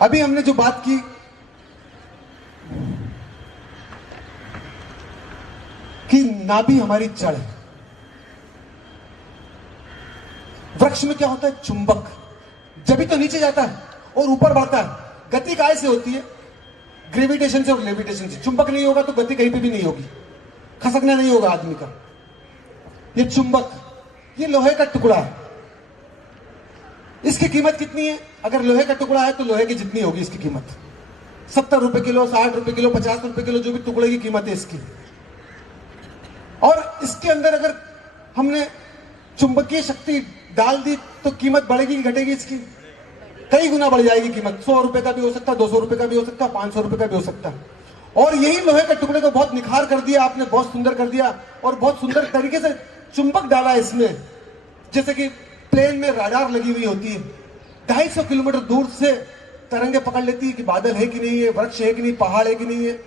अभी हमने जो बात की कि नाभि हमारी जड़ है। वृक्ष में क्या होता है? चुंबक जब भी तो नीचे जाता है और ऊपर बढ़ता है। गति काय से होती है? ग्रेविटेशन से और लेविटेशन से। चुंबक नहीं होगा तो गति कहीं पे भी नहीं होगी, खसकना नहीं होगा आदमी का। ये चुंबक, ये लोहे का टुकड़ा है। इसकी कीमत कितनी है? अगर लोहे का टुकड़ा है तो लोहे की जितनी होगी इसकी कीमत, 70 रुपए किलो, 60 रुपए किलो, 50 रुपए किलो, जो भी टुकड़े की कीमत है इसकी। और इसके अंदर अगर हमने चुंबकीय शक्ति डाल दी तो कीमत बढ़ेगी कि घटेगी? इसकी कई गुना बढ़ जाएगी कीमत। 100 रुपए का भी हो सकता है, 200 रुपए का भी हो सकता है, 500 रुपए का भी हो सकता है। और यही लोहे के टुकड़े को बहुत निखार कर दिया आपने, बहुत सुंदर कर दिया और बहुत सुंदर तरीके से चुंबक डाला इसमें। जैसे कि प्लेन में राडार लगी हुई होती है, 250 किलोमीटर दूर से तरंगे पकड़ लेती है कि बादल है कि नहीं है, वृक्ष है कि नहीं, पहाड़ है कि नहीं है।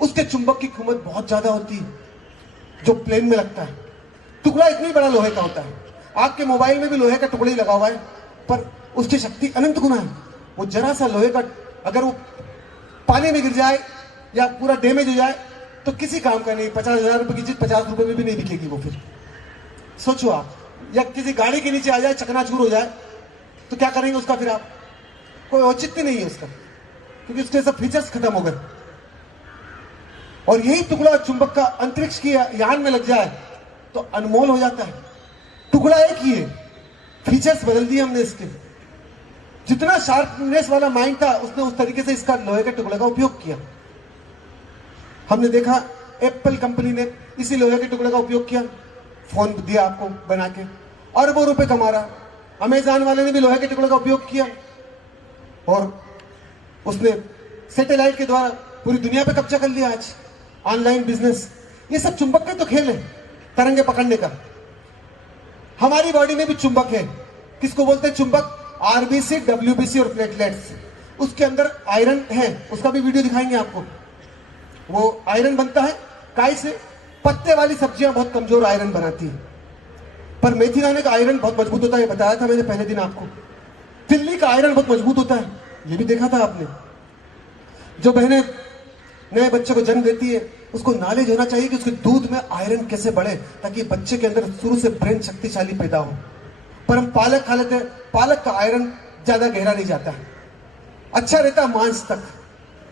उसके चुंबक की कीमत बहुत ज्यादा होती है जो प्लेन में लगता है। टुकड़ा इतनी बड़ा लोहे का होता है। आपके मोबाइल में भी लोहे का टुकड़ा ही लगा हुआ है, पर उसकी शक्ति अनंत गुना है। वो जरा सा लोहे का अगर वो पानी में गिर जाए या पूरा डैमेज हो जाए तो किसी काम का नहीं। 50,000 रुपए की चीज 50 रुपए में भी नहीं बिकेगी वो। फिर सोचो आप, या किसी गाड़ी के नीचे आ जाए, चकनाचूर हो जाए तो क्या करेंगे उसका? फिर आप कोई औचित्य नहीं है उसका, क्योंकि उसके सब फीचर्स खत्म हो गए। और यही टुकड़ा चुंबक का अंतरिक्ष की यान में लग जाए तो अनमोल हो जाता है। टुकड़ा एक ही है, फीचर्स बदल दिए हमने इसके। जितना शार्पनेस वाला माइंड था उसने उस तरीके से इसका लोहे के टुकड़े का उपयोग किया। हमने देखा एप्पल कंपनी ने इसी लोहे के टुकड़े का उपयोग किया, फोन दिया आपको बना के, अरबों रुपए कमा रहा। अमेजॉन वाले ने भी लोहे के टुकड़े का उपयोग किया और उसने सैटेलाइट के द्वारा पूरी दुनिया पे कब्जा कर लिया। आज ऑनलाइन बिजनेस, ये सब चुंबक का तो खेल है, तरंगे पकड़ने का। हमारी बॉडी में भी चुंबक है। किसको बोलते हैं चुंबक? आरबीसी, डब्ल्यूबीसी और प्लेटलेट्स। उसके अंदर आयरन है, उसका भी वीडियो दिखाएंगे आपको। वो आयरन बनता है काय से? पत्ते वाली सब्जियां बहुत कमजोर आयरन बनाती है, पर मेथी दाने का आयरन बहुत मजबूत होता है। बताया था मैंने पहले दिन आपको। तिल्ली का आयरन बहुत मजबूत होता है, ये भी देखा था आपने। जो बहनें नए बच्चे को जन्म देती है उसको नॉलेज होना चाहिए कि उसके दूध में आयरन कैसे बढ़े, ताकि बच्चे के अंदर शुरू से ब्रेन शक्तिशाली पैदा हो। पर हम पालक खा लेते हैं, पालक का आयरन ज्यादा गहरा नहीं जाता, अच्छा रहता मांस तक,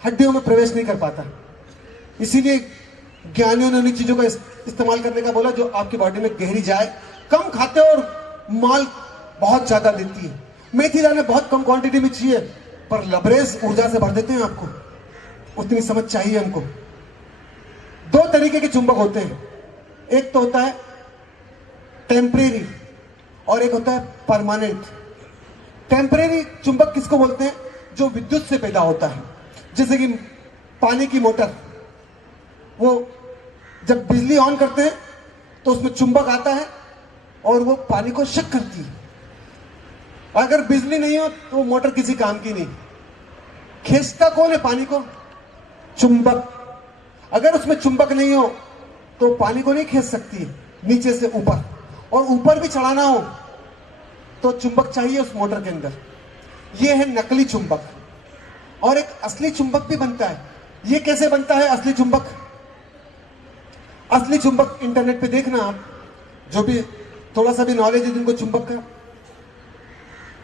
हड्डियों में प्रवेश नहीं कर पाता। इसीलिए ज्ञानियों ने उन चीजों का इस्तेमाल करने का बोला जो आपकी बॉडी में गहरी जाए। कम खाते और माल बहुत ज्यादा देती है। मेथी दाने बहुत कम क्वांटिटी में चाहिए, पर लबरेज ऊर्जा से भर देते हैं आपको। उतनी समझ चाहिए हमको। दो तरीके के चुंबक होते हैं, एक तो होता है टेम्परेरी और एक होता है परमानेंट। टेम्परेरी चुंबक किसको बोलते हैं? जो विद्युत से पैदा होता है। जैसे कि पानी की मोटर, वो जब बिजली ऑन करते हैं तो उसमें चुंबक आता है और वो पानी को शक करती है। अगर बिजली नहीं हो तो वो मोटर किसी काम की नहीं। खींचता कौन है पानी को? चुंबक। अगर उसमें चुंबक नहीं हो तो पानी को नहीं खींच सकती नीचे से ऊपर, और ऊपर भी चढ़ाना हो तो चुंबक चाहिए उस मोटर के अंदर। यह है नकली चुंबक। और एक असली चुंबक भी बनता है। यह कैसे बनता है असली चुंबक? असली चुंबक इंटरनेट पे देखना आप, जो भी थोड़ा सा भी नॉलेज है जिनको चुंबक का।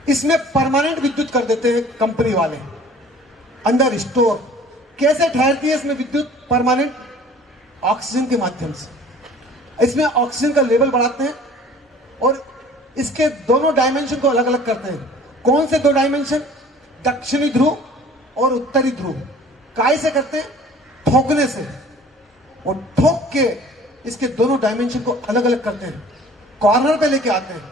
इसमें परमानेंट विद्युत कर देते हैं कंपनी वाले अंदर स्टोर। कैसे ठहरती है इसमें विद्युत परमानेंट? ऑक्सीजन के माध्यम से। इसमें ऑक्सीजन का लेवल बढ़ाते हैं और इसके दोनों डायमेंशन को अलग अलग करते हैं। कौन से दो डायमेंशन? दक्षिणी ध्रुव और उत्तरी ध्रुव। काय से करते हैं? ठोकने से। और ठोक के इसके दोनों डायमेंशन को अलग अलग करते हैं, कॉर्नर पे लेके आते हैं,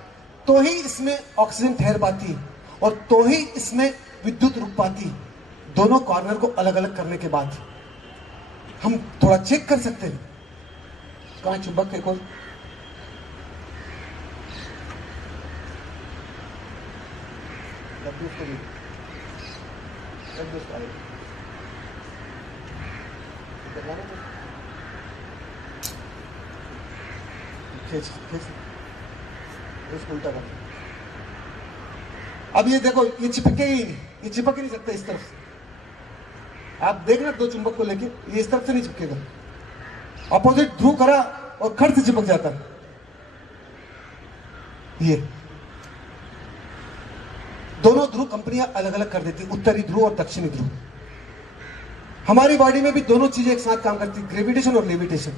तो ही इसमें ऑक्सीजन ठहर पाती है और तो ही इसमें विद्युत रुक पाती है। दोनों कॉर्नर को अलग अलग करने के बाद हम थोड़ा चेक कर सकते हैं। कहां चुंबक है? कौन? उल्टा कर। अब ये देखो, ये चिपके ही नहीं। ये चिपक ही नहीं सकता इस तरफ से। आप देखना दो चुंबक को लेके, ये इस तरफ से नहीं चिपकेगा, अपोजिट ध्रुव करा और खड़ से चिपक जाता है। ये दोनों ध्रुव कंपनियां अलग अलग कर देती, उत्तरी ध्रुव और दक्षिणी ध्रुव। हमारी बॉडी में भी दोनों चीजें एक साथ काम करती, ग्रेविटेशन और लेविटेशन।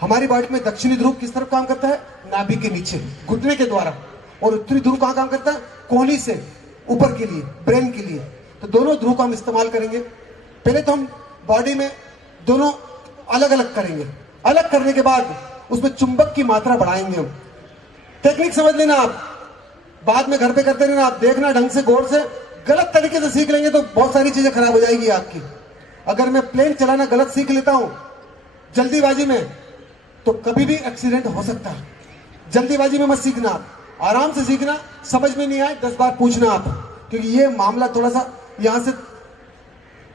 हमारी बॉडी में दक्षिणी ध्रुव किस तरफ काम करता है? नाभि के नीचे, घुटने के द्वारा, और उत्तरी ध्रुव कहां काम करता है? कोहनी से ऊपर के लिए, ब्रेन के लिए। तो दोनों ध्रुव को हम इस्तेमाल करेंगे। पहले तो हम बॉडी में दोनों अलग अलग करेंगे, अलग करने के बाद उसमें चुंबक की मात्रा बढ़ाएंगे हम। टेक्निक समझ लेना आप, बाद में घर पे करते रहना, आप देखना ढंग से, गौर से। गलत तरीके से सीख लेंगे तो बहुत सारी चीजें खराब हो जाएगी आपकी। अगर मैं प्लेन चलाना गलत सीख लेता हूं जल्दीबाजी में, तो कभी भी एक्सीडेंट हो सकता है। जल्दीबाजी में मत सीखना, आराम से सीखना। समझ में नहीं आए 10 बार पूछना आप, क्योंकि ये मामला थोड़ा सा यहां से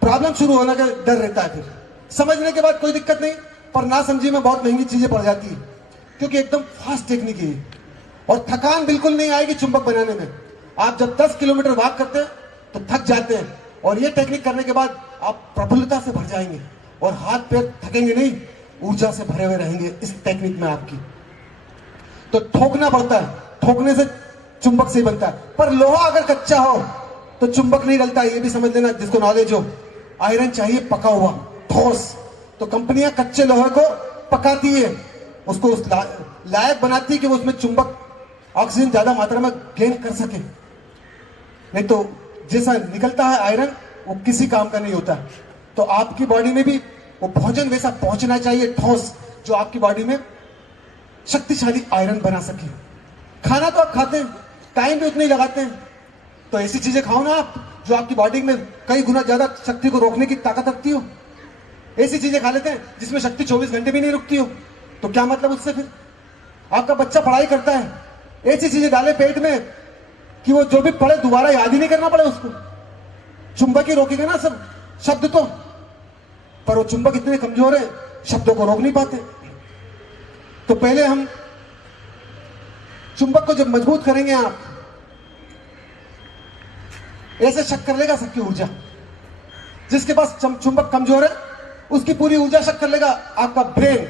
प्रॉब्लम शुरू होने का डर रहता है। फिर समझने के बाद कोई दिक्कत नहीं, पर ना समझी में बहुत महंगी चीजें पड़ जाती है, क्योंकि एकदम फास्ट टेक्निक है और थकान बिल्कुल नहीं आएगी चुंबक बनाने में। आप जब 10 किलोमीटर वॉक करते हैं तो थक जाते हैं, और ये टेक्निक करने के बाद आप प्रफुल्लता से भर जाएंगे और हाथ पैर थकेंगे नहीं, ऊर्जा से भरे हुए रहेंगे इस टेक्निक में आपकी। तो ठोकना पड़ता है, ठोकने से चुंबक से बनता है। पर लोहा अगर कच्चा हो तो चुंबक नहीं डलता, ये भी समझ लेना जिसको नॉलेज हो। आयरन चाहिए पका हुआ, ठोस। तो कंपनियां कच्चे लोहे को पकाती है, उसको उस लायक बनाती है कि वो उसमें चुंबक ऑक्सीजन ज्यादा मात्रा में गेन कर सके। नहीं तो जैसा निकलता है आयरन, वो किसी काम का नहीं होता। तो आपकी बॉडी में भी वो भोजन वैसा पहुंचना चाहिए, ठोस, जो आपकी बॉडी में शक्तिशाली आयरन बना सके। खाना तो आप खाते हैं, टाइम भी उतना ही लगाते हैं, तो ऐसी चीजें खाओ ना आप जो आपकी बॉडी में कई गुना ज्यादा शक्ति को रोकने की ताकत रखती हो। ऐसी चीजें खा लेते हैं जिसमें शक्ति 24 घंटे भी नहीं रुकती हो, तो क्या मतलब उससे? फिर आपका बच्चा पढ़ाई करता है, ऐसी चीजें डाले पेट में कि वो जो भी पढ़े दोबारा याद ही नहीं करना पड़े उसको। चुंबक ही रोकेंगे ना सब शब्द तो, पर वो चुंबक इतने कमजोर है, शब्दों को रोक नहीं पाते। तो पहले हम चुंबक को जब मजबूत करेंगे, आप ऐसे शक कर लेगा सबकी ऊर्जा। जिसके पास चुंबक कमजोर है उसकी पूरी ऊर्जा शक कर लेगा आपका ब्रेन।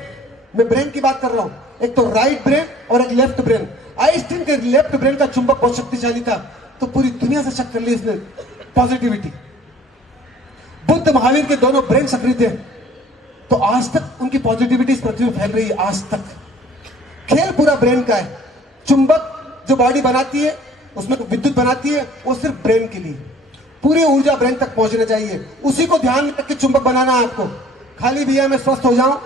मैं ब्रेन की बात कर रहा हूं, एक तो राइट ब्रेन और एक लेफ्ट ब्रेन। आइंस्टीन के लेफ्ट ब्रेन का चुंबक बहुत शक्तिशाली था, तो पूरी दुनिया से शक कर ली इसने पॉजिटिविटी। बुद्ध महावीर के दोनों ब्रेन सक्रिय थे, तो आज तक उनकी पॉजिटिविटी इस पृथ्वी पर फैल रही है। आज तक खेल पूरा ब्रेन का है। चुंबक जो बॉडी बनाती है, उसमें विद्युत बनाती है, वो सिर्फ ब्रेन के लिए। पूरी ऊर्जा ब्रेन तक पहुंचना चाहिए, उसी को ध्यान में रख के चुंबक बनाना है आपको। खाली भैया मैं स्वस्थ हो जाऊं,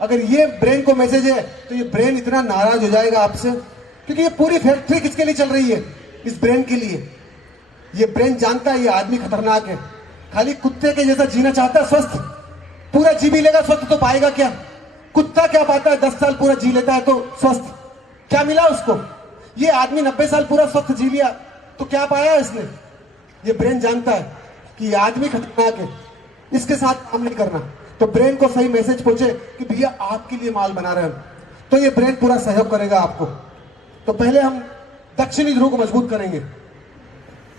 अगर ये ब्रेन को मैसेज है तो ये ब्रेन इतना नाराज हो जाएगा आपसे, क्योंकि ये पूरी फैक्ट्री किसके लिए चल रही है? इस ब्रेन के लिए। ये ब्रेन जानता है ये आदमी खतरनाक है, खाली कुत्ते के जैसा जीना चाहता है स्वस्थ, पूरा जी भी लेगा स्वस्थ, तो पाएगा क्या? कुत्ता क्या पाता है? 10 साल पूरा जी लेता है तो स्वस्थ, क्या मिला उसको? ये आदमी 90 साल पूरा स्वस्थ जी लिया, तो क्या पाया इसने? ये ब्रेन जानता है कि ये आदमी खतरनाक है, इसके साथ काम नहीं करना। तो ब्रेन को सही मैसेज पहुंचे कि भैया आपके लिए माल बना रहे हैं, तो ये ब्रेन पूरा सहयोग करेगा आपको। तो पहले हम दक्षिणी ध्रुव को मजबूत करेंगे।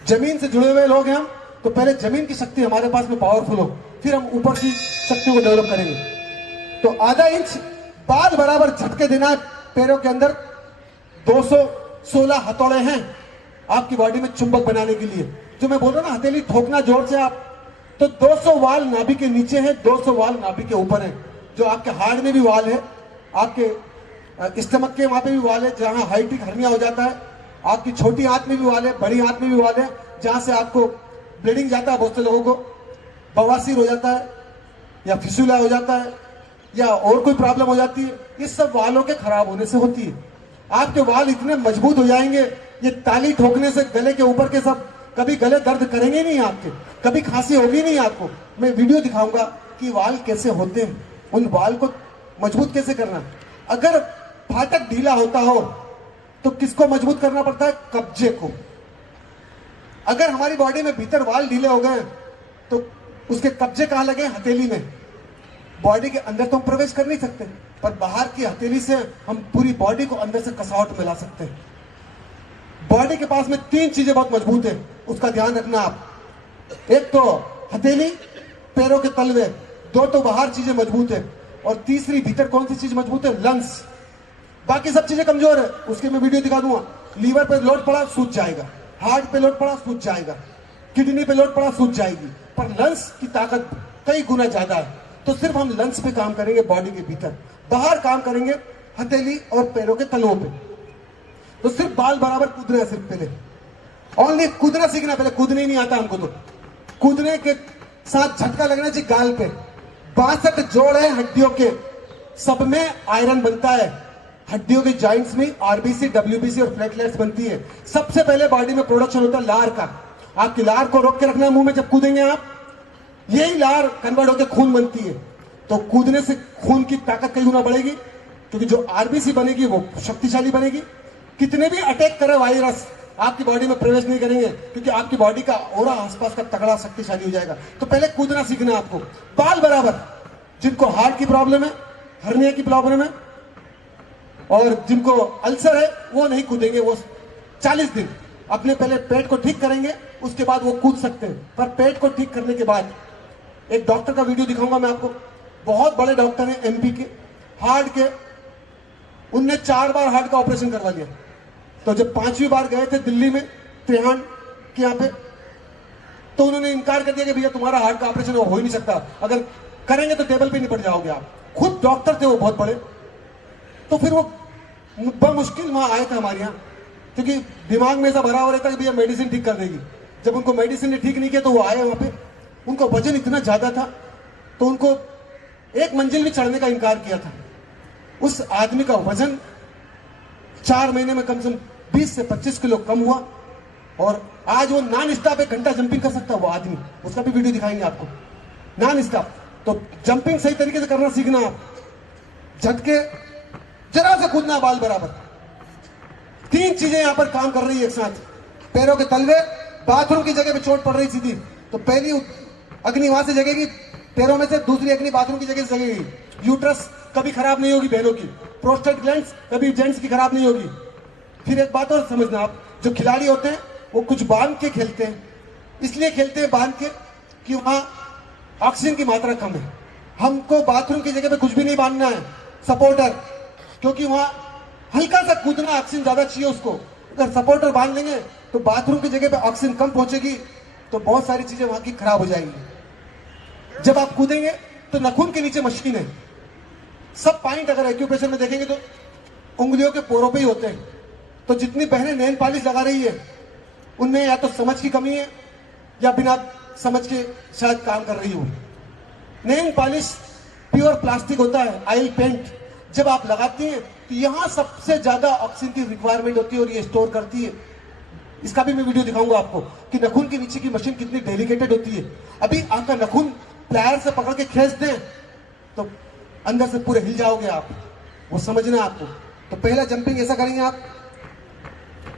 जमीन से जुड़े हुए लोग हैं हम, तो पहले जमीन की शक्ति हमारे पास में पावरफुल हो, फिर हम ऊपर की शक्तियों को डेवलप करेंगे। तो आधा इंच बाद बराबर झटके देना है पैरों के अंदर। 216 हथौड़े हैं आपकी बॉडी में चुंबक बनाने के लिए। जो मैं बोल रहा हूं ना, हथेली ठोकना जोर से आप, तो 200 वाल नाभि के नीचे है, 200 वाल नाभि के ऊपर है। जो आपके हार्ट में भी वाल है, आपके स्टमक के वहां पे भी वाल है, जहां हाइटिक हर्निया हो जाता है। आपकी छोटी आंत में भी वाल है, बड़ी आंत में भी वाल है, जहां से आपको ब्लीडिंग जाता है। बहुत से लोगों को बवासीर हो जाता है, या फिसुला हो जाता है, या और कोई प्रॉब्लम हो जाती है। ये सब वालों के खराब होने से होती है। आपके वाल इतने मजबूत हो जाएंगे, ये ताली ठोकने से गले के ऊपर के सब कभी गले दर्द करेंगे नहीं आपके, कभी खांसी होगी नहीं आपको। मैं वीडियो दिखाऊंगा कि वाल कैसे होते हैं, उन वाल को मजबूत कैसे करना। अगर फाटक ढीला होता हो तो किसको मजबूत करना पड़ता है? कब्जे को। अगर हमारी बॉडी में भीतर वाल ढीले हो गए तो उसके कब्जे कहां लगे? हथेली में। बॉडी के अंदर तो हम प्रवेश कर नहीं सकते, पर बाहर की हथेली से हम पूरी बॉडी को अंदर से कसावट में ला सकते हैं। बॉडी के पास में 3 चीजें बहुत मजबूत है, उसका ध्यान रखना आप। एक तो हथेली, पैरों के तलवे, दो तो बाहर चीजें मजबूत है, और तीसरी भीतर कौन सी चीज मजबूत है? लंग्स। बाकी सब चीजें कमजोर है, उसके मैं वीडियो दिखा दूंगा। लीवर पे लोड पड़ा सूज जाएगा, हार्ट पे लोड पड़ा सूज जाएगा, किडनी पे लोड पड़ा सूज जाएगी, पर लंग्स की ताकत कई गुना ज्यादा है। तो सिर्फ हम लंग्स पे काम करेंगे, बॉडी के भीतर, बाहर काम करेंगे हथेली और पैरों के तलवों पे। तो सिर्फ बाल बराबर कूदना है, सिर्फ पहले ओनली कूदना सीखना, पहले कूदने ही नहीं आता हमको। तो कूदने के साथ झटका लगना चाहिए गाल पे। 62 जोड़ है हड्डियों के, सब में आयरन बनता है। हड्डियों के जॉइंट्स में आरबीसी, डब्ल्यूबीसी और प्लेटलेट्स बनती है। सबसे पहले बॉडी में प्रोडक्शन होता है लार का। आपकी लार को रोक के रखना मुंह में जब कूदेंगे आप, यही लार कन्वर्ट होकर खून बनती है। तो कूदने से खून की ताकत कई गुना बढ़ेगी, क्योंकि जो आरबीसी बनेगी वो शक्तिशाली बनेगी। कितने भी अटैक करे वायरस आपकी बॉडी में प्रवेश नहीं करेंगे, क्योंकि आपकी बॉडी का ऑरा आसपास का तगड़ा शक्तिशाली हो जाएगा। तो पहले कूदना सीखना है आपको, बाल बराबर। जिनको हार्ट की प्रॉब्लम है, हर्निया की प्रॉब्लम है, और जिनको अल्सर है, वो नहीं कूदेंगे। वो 40 दिन अपने पहले पेट को ठीक करेंगे, उसके बाद वो कूद सकते हैं। पर पेट को ठीक करने के बाद एक डॉक्टर का वीडियो दिखाऊंगा मैं आपको। बहुत बड़े डॉक्टर हैं एमपी के, हार्ट के। उनने 4 बार हार्ट का ऑपरेशन करवा लिया। तो जब 5वीं बार गए थे दिल्ली में त्रिहान के यहाँ पे, तो उन्होंने इनकार कर दिया कि भैया तुम्हारा हार्ट का ऑपरेशन हो ही नहीं सकता, अगर करेंगे तो टेबल पे नहीं पड़ जाओगे आप। खुद डॉक्टर थे वो, बहुत बड़े। तो फिर वो बमुश्किल वहां आए थे हमारे यहाँ, क्योंकि दिमाग में ऐसा भरा हो रहता कि भैया मेडिसिन ठीक कर देगी। जब उनको मेडिसिन ने ठीक नहीं किया तो वो आए वहां पे। उनका वजन इतना ज्यादा था, तो उनको एक मंजिल भी चढ़ने का इनकार किया था। उस आदमी का वजन 4 महीने में कम से कम 20 से 25 किलो कम हुआ, और आज वो नॉन स्टॉप 1 घंटा जंपिंग कर सकता है वो आदमी। उसका भी वीडियो दिखाएंगे आपको, नॉन स्टॉप। तो जंपिंग सही तरीके से करना सीखना आप। झटके, जरा से कूदना, बाल बराबर। 3 चीजें यहां पर काम कर रही है एक साथ। पैरों के तलवे, बाथरूम की जगह पे चोट पड़ रही सीधी, तो पहली अग्नि वहां से जगेगी पैरों में से, दूसरी अग्नि बाथरूम की जगह से जगेगी। यूट्रस कभी खराब नहीं होगी बहनों की, प्रोस्टेट ग्लैंड्स कभी जेंट्स की खराब नहीं होगी। फिर एक बात और समझना आप, जो खिलाड़ी होते हैं वो कुछ बांध के खेलते हैं। इसलिए खेलते हैं बांध के कि वहां ऑक्सीजन की मात्रा कम है। हमको बाथरूम की जगह पे कुछ भी नहीं बांधना है, सपोर्टर, क्योंकि वहां हल्का सा कूदना, ऑक्सीजन ज्यादा चाहिए उसको। अगर सपोर्टर बांध लेंगे तो बाथरूम की जगह पे ऑक्सीजन कम पहुंचेगी, तो बहुत सारी चीजें वहां की खराब हो जाएंगी। जब आप कूदेंगे तो नाखून के नीचे मशीन है। सब पॉइंट अगर एक्यूप्रेशर में देखेंगे तो उंगलियों के पोरों पे ही होते हैं। तो जितनी बहनें नेल पॉलिश लगा रही है, उनमें या तो समझ की कमी है या बिना समझ के शायद काम कर रही हो। नेल पॉलिश प्योर प्लास्टिक होता है, ऑयल पेंट। जब आप लगाती हैं तो यहां सबसे ज्यादा ऑक्सीजन की रिक्वायरमेंट होती है, और ये स्टोर करती है। इसका भी मैं वीडियो दिखाऊंगा आपको कि नाखून के नीचे की मशीन कितनी डेलिकेटेड होती है। अभी आपका नाखून प्लायर से पकड़ के खींच दें तो अंदर से पूरे हिल जाओगे आप, वो समझना आपको। तो पहला जंपिंग ऐसा करेंगे आप।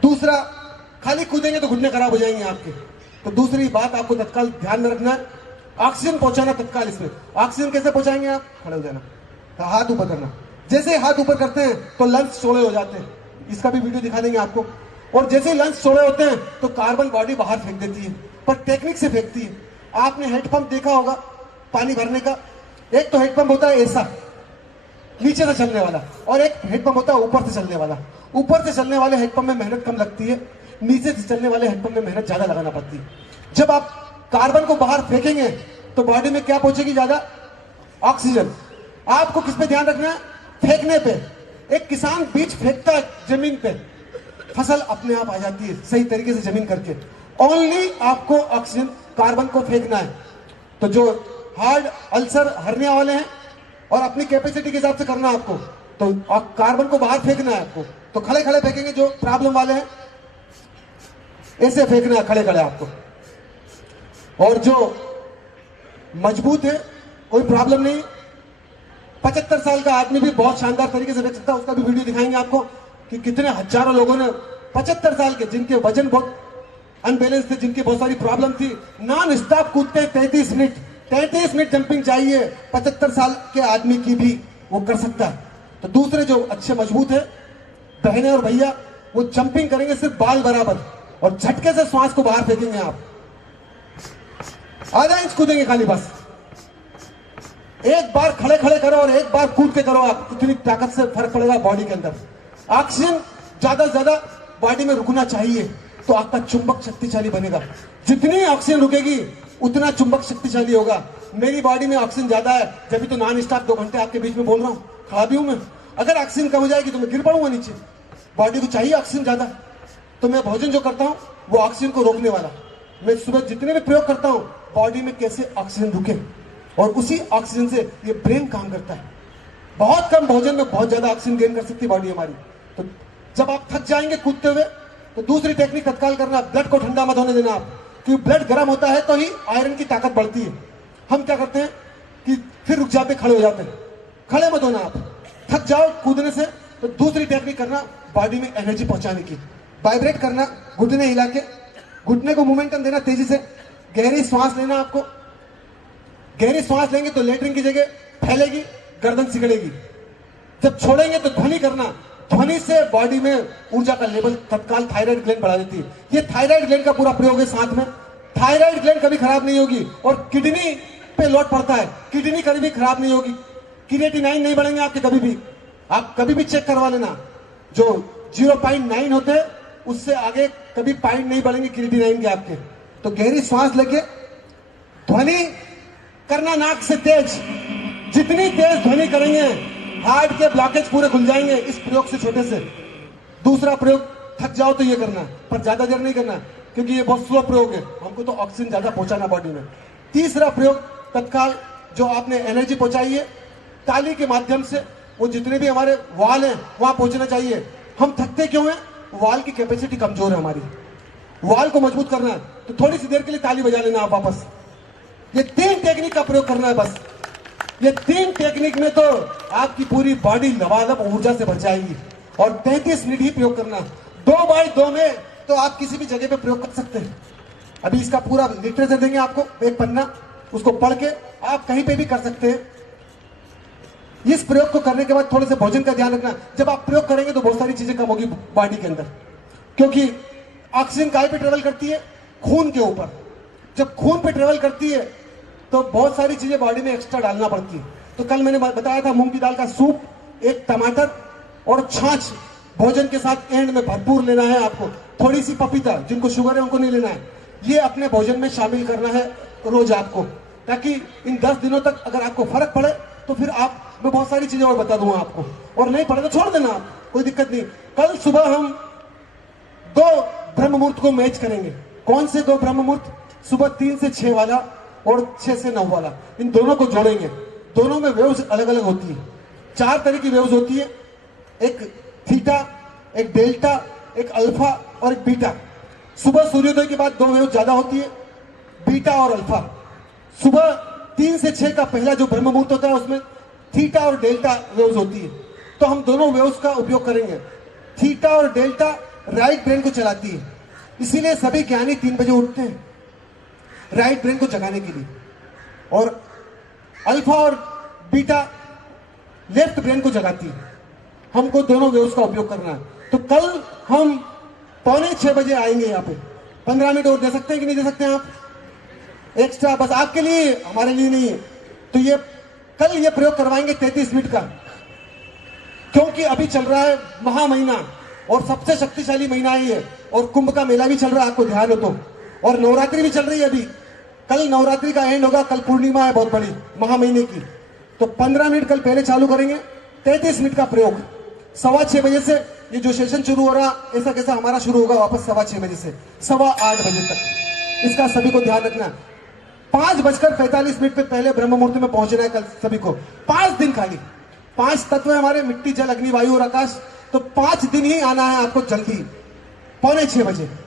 दूसरा, खाली कूदेंगे तो घुटने खराब हो जाएंगे आपके। तो दूसरी बात आपको तत्काल ध्यान में रखना है, ऑक्सीजन पहुंचाना तत्काल। इसमें ऑक्सीजन कैसे पहुंचाएंगे आप? खड़े हो जाना, तो हाथ ऊपर करना। जैसे हाथ ऊपर करते हैं तो लंग्स चौड़े हो जाते हैं, इसका भी वीडियो दिखा देंगे आपको। और जैसे ही लंग्स चौड़े होते हैं तो कार्बन बॉडी बाहर फेंक देती है, पर टेक्निक से फेंकती है। आपने हेडपंप देखा होगा पानी भरने का। एक तो हेडपंप होता है ऐसा नीचे से चलने वाला, और एक हेडपंप होता है ऊपर से चलने वाला। ऊपर से चलने वाले हेडपंप में मेहनत कम लगती है, नीचे से चलने वाले हेडपंप में मेहनत ज्यादा लगाना पड़ती है। जब आप कार्बन को बाहर फेंकेंगे तो बॉडी में क्या पहुंचेगी? ज्यादा ऑक्सीजन। आपको किस पे ध्यान रखना है? फेंकने पे। एक किसान बीज फेंकता है जमीन पे, फसल अपने आप आ जाती है सही तरीके से जमीन करके। ओनली आपको ऑक्सीजन, कार्बन को फेंकना है। तो जो हार्ट, अल्सर, हर्निया वाले हैं, और अपनी कैपेसिटी के हिसाब से करना आपको, तो कार्बन को बाहर फेंकना है आपको। तो खड़े खड़े फेंकेंगे। जो प्रॉब्लम वाले हैं ऐसे फेंकना है खड़े खड़े आपको। और जो मजबूत है, कोई प्रॉब्लम नहीं, 75 साल का आदमी भी बहुत शानदार तरीके से फेंक सकता है। उसका भी वीडियो दिखाएंगे आपको कि कितने हजारों लोगों ने 75 साल के, जिनके वजन बहुत अनबैलेंस थे, जिनकी बहुत सारी प्रॉब्लम थी, नॉन स्टॉप कूदते 33 मिनट। 33 मिनट जंपिंग चाहिए 75 साल के आदमी की भी, वो कर सकता है। तो दूसरे जो अच्छे मजबूत है बहनें और भैया, वो जंपिंग करेंगे सिर्फ बाल बराबर, और झटके से श्वास को बाहर फेंकेंगे आप। आधा इंच कूदेंगे खाली बस। एक बार खड़े खड़े करो और एक बार कूद के करो, आप इतनी ताकत से फर्क पड़ेगा बॉडी के अंदर। ऑक्सीजन ज्यादा से ज्यादा बॉडी में रुकना चाहिए तो आपका चुंबक शक्तिशाली बनेगा। जितनी ऑक्सीजन रुकेगी उतना चुंबक शक्तिशाली होगा। मेरी बॉडी में ऑक्सीजन ज्यादा है, जब भी तो नॉन स्टॉप 2 घंटे आपके बीच में बोल रहा हूं, खड़ा भी हूं मैं। अगर ऑक्सीजन कम हो जाएगी तो मैं गिर पड़ूंगा नीचे। बॉडी को चाहिए ऑक्सीजन ज्यादा, तो मैं भोजन जो करता हूं वो ऑक्सीजन को रोकने वाला। मैं सुबह जितने भी प्रयोग करता हूं बॉडी में कैसे ऑक्सीजन रुके, और उसी ऑक्सीजन से ये ब्रेन काम करता है। बहुत कम भोजन में बहुत ज्यादा ऑक्सीजन गेन कर सकती है बॉडी हमारी। तो जब आप थक जाएंगे कूदते हुए तो दूसरी टेक्निक तत्काल करना, ब्लड को ठंडा मत होने देना आप, क्योंकि ब्लड गर्म होता है तो ही आयरन की ताकत बढ़ती है। हम क्या करते हैं कि फिर रुक जाते, खड़े हो जाते हैं। खड़े मत होना आप, थक जाओ कूदने से तो दूसरी टेक्निक करना बॉडी में एनर्जी पहुंचाने की। वाइब्रेट करना, घुटने हिला के, घुटने को मोमेंटम देना तेजी से। गहरी सांस लेना आपको। गहरी सांस लेंगे तो लेटरिन की जगह फैलेगी, गर्दन सिकड़ेगी। जब छोड़ेंगे तो ध्वनि करना। ध्वनि से बॉडी में ऊर्जा का लेवल तत्काल थायराइड ग्लैंड बढ़ा देती है। ये थायराइड ग्लैंड का पूरा प्रयोग है साथ में। थायराइड ग्लैंड कभी खराब नहीं होगी और किडनी पे लोड पड़ता है, किडनी कभी भी खराब नहीं होगी। क्रिएटिनाइन नहीं बढ़ेंगे आपके कभी भी। आप कभी भी चेक करवा लेना, जो 0.9 होते हैं उससे आगे कभी पॉइंट नहीं बढ़ेंगे क्रिएटिनाइन के आपके। तो गहरी सांस लेके ध्वनि करना नाक से तेज। जितनी तेज ध्वनि करेंगे हार्ट के ब्लॉकेज पूरे खुल जाएंगे इस प्रयोग से, छोटे से। दूसरा प्रयोग, थक जाओ तो ये करना, पर ज्यादा देर नहीं करना क्योंकि ये बहुत स्लो प्रयोग है, हमको तो ऑक्सीजन ज्यादा पहुंचाना बॉडी में। तीसरा प्रयोग, तत्काल जो आपने एनर्जी पहुंचाई है ताली के माध्यम से, वो जितने भी हमारे वाल हैं वहां पहुंचना चाहिए। हम थकते क्यों हैं? वाल की कैपेसिटी कमजोर है हमारी। वाल को मजबूत करना है तो थोड़ी सी देर के लिए ताली बजा लेना आप वापस। ये 3 टेक्निक का प्रयोग करना है बस। ये 3 टेक्निक में तो आपकी पूरी बॉडी लबालब ऊर्जा से भर जाएगी। और 33 मिनट ही प्रयोग करना। 2x2 में तो आप किसी भी जगह पे प्रयोग कर सकते हैं। अभी इसका पूरा लिटरेचर देंगे आपको, एक पन्ना, उसको पढ़ के आप कहीं पे भी कर सकते हैं। इस प्रयोग को करने के बाद थोड़े से भोजन का ध्यान रखना। जब आप प्रयोग करेंगे तो बहुत सारी चीजें कम होगी बॉडी के अंदर, क्योंकि ऑक्सीजन कहीं पे ट्रेवल करती है? खून के ऊपर। जब खून पे ट्रेवल करती है तो बहुत सारी चीजें बॉडी में एक्स्ट्रा डालना पड़ती है। तो कल मैंने बताया था मूंग की दाल का सूप, एक टमाटर और छाछ भोजन के साथ एंड में भरपूर लेना है आपको। थोड़ी सी पपीता, जिनको शुगर है उनको नहीं लेना है, ये अपने भोजन में शामिल करना है रोज आपको, ताकि इन 10 दिनों तक अगर आपको फर्क पड़े तो फिर आप, मैं बहुत सारी चीजें और बता दूंगा आपको, और नहीं पड़े तो छोड़ देना आप, कोई दिक्कत नहीं। कल सुबह हम 2 ब्रह्म मुहूर्त को मैच करेंगे। कौन से 2 ब्रह्म मुहूर्त? सुबह 3 से 6 वाला और 6 से 9 वाला। इन दोनों को जोड़ेंगे। दोनों में वेव्स अलग अलग होती है। 4 तरह की वेव्स होती है, एक थीटा, एक डेल्टा, एक अल्फा और एक बीटा। सुबह सूर्योदय के बाद 2 वेव ज्यादा होती है, बीटा और अल्फा। सुबह 3 से 6 का पहला जो ब्रह्म मुहूर्त होता है उसमें थीटा और डेल्टा वेव्स होती है। तो हम दोनों वेव्स का उपयोग करेंगे। थीटा और डेल्टा राइट ब्रेन को चलाती है, इसीलिए सभी ज्ञानी 3 बजे उठते हैं राइट ब्रेन को जगाने के लिए, और अल्फा और बीटा लेफ्ट ब्रेन को जगाती है। हमको दोनों वेव्स का उपयोग करना है। तो कल हम 5:45 बजे आएंगे यहाँ पे। 15 मिनट और दे सकते हैं कि नहीं दे सकते हैं आप एक्स्ट्रा? बस आपके लिए, हमारे लिए नहीं है। तो ये कल ये प्रयोग करवाएंगे 33 मिनट का, क्योंकि अभी चल रहा है महा महीना और सबसे शक्तिशाली महीना ही है, और कुंभ का मेला भी चल रहा है, आपको ध्यान हो तो, और नवरात्रि भी चल रही है अभी। कल नवरात्रि का एंड होगा, कल पूर्णिमा है बहुत बड़ी महा महीने की। तो 15 मिनट कल पहले चालू करेंगे, 33 मिनट का प्रयोग। 6:15 बजे से ये जो सेशन शुरू हो रहा, ऐसा कैसा हमारा शुरू होगा वापस 6:15 बजे से 8:15 बजे तक। इसका सभी को ध्यान रखना। 5:45 पे पहले ब्रह्म मुहूर्त में पहुंचना है कल सभी को। 5 दिन खाली। 5 तत्व है हमारे, मिट्टी, जल, अग्नि, वायु और आकाश। तो 5 दिन ही आना है आपको जल्दी, 5:45 बजे।